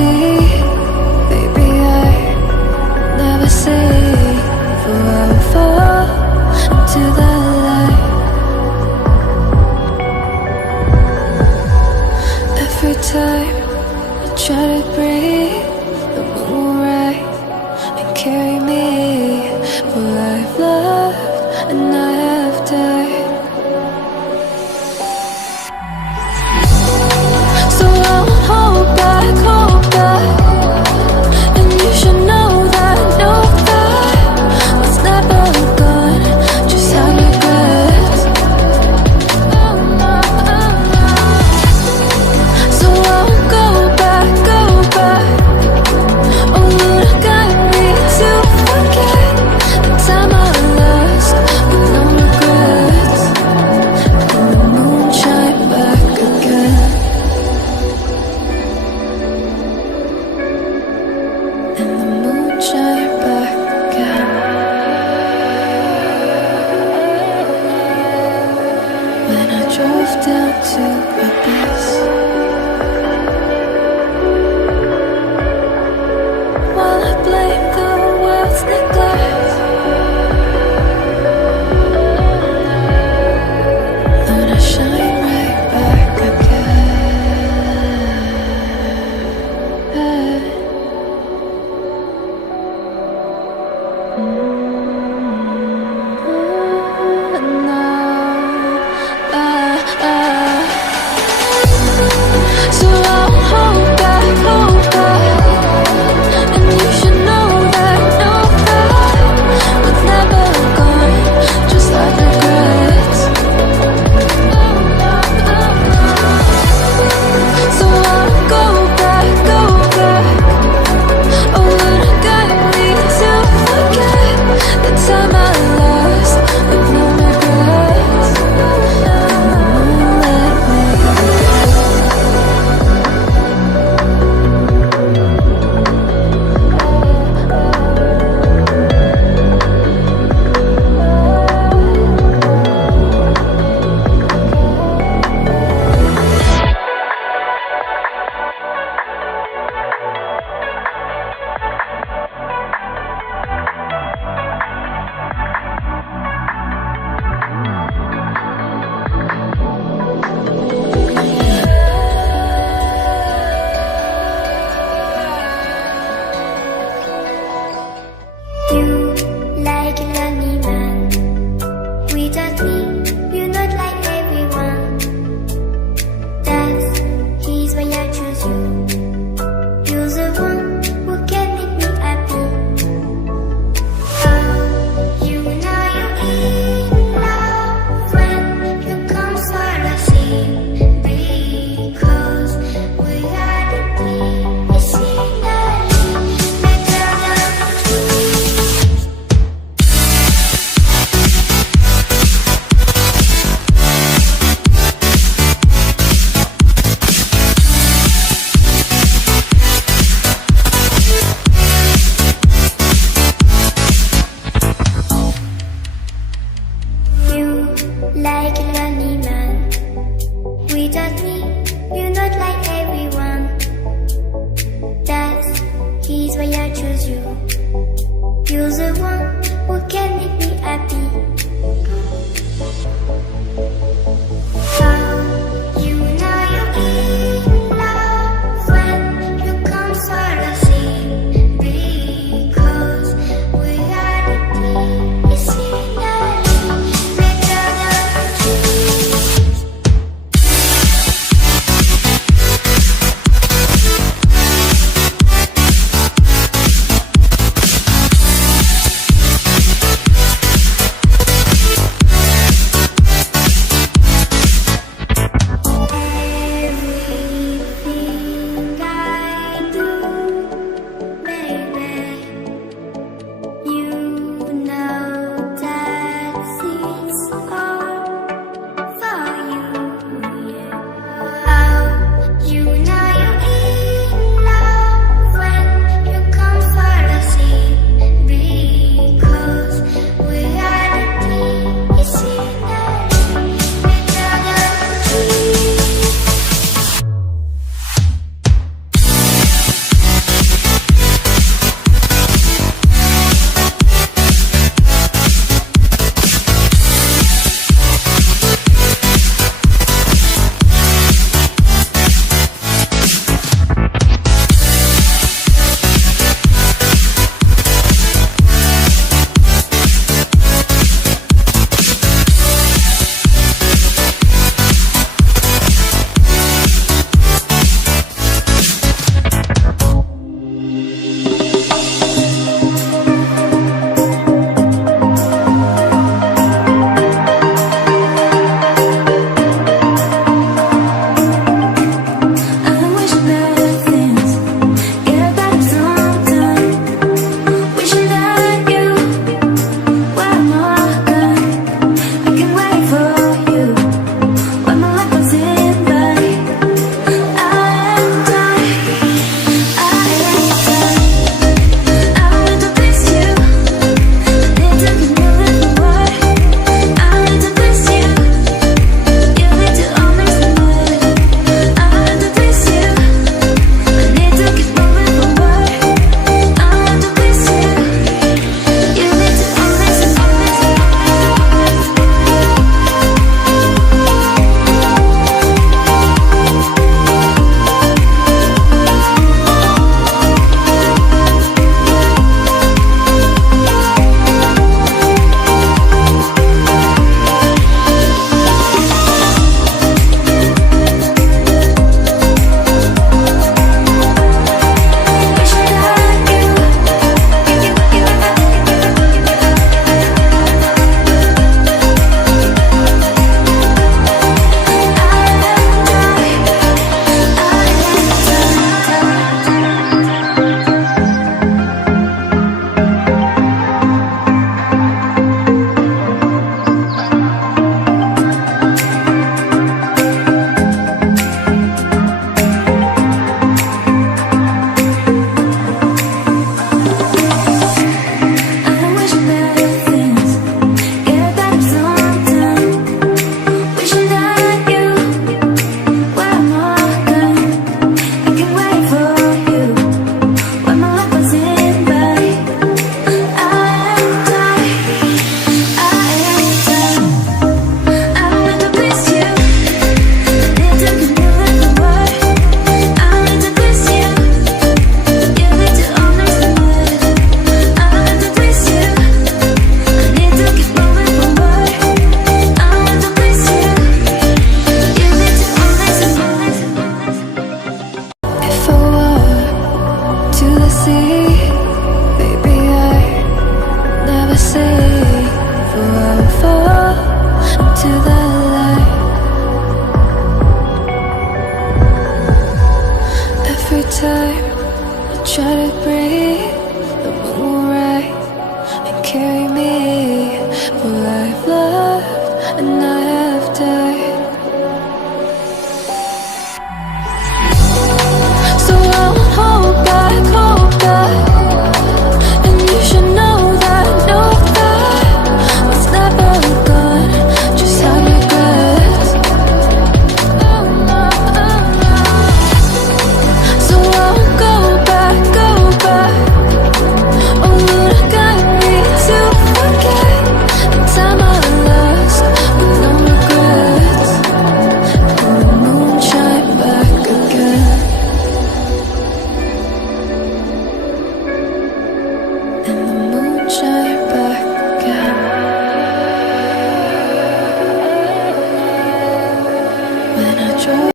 see. Baby, I never say for I will fall into the light. Every time I try to breathe, the moon will rise and carry me. For I've loved and I have died. So I'll hold back, and you should know that what's never gone just have regrets. So I'll go back. Oh, look at me to forget the time I lost with no regrets. And the moon shine back again. And the moon shine back again. When I drove down to Abyss, while I blame the world's neglect, Lord, I shine right back again. So I'll hold back, and you should know that what's never gone just like regrets. So I'll go back. Oh, look at me to forget the time I lost with no regrets. And the moon let me time I try to breathe, the moon will rise and carry me. For I've loved and I have died. So I won't hold back, hold back. And you should know that what's never gone just have regrets. So I won't go back, go back. Oh, Lord, got me to forget the time I lost with no regrets. And the moonshine back again. And the moonshine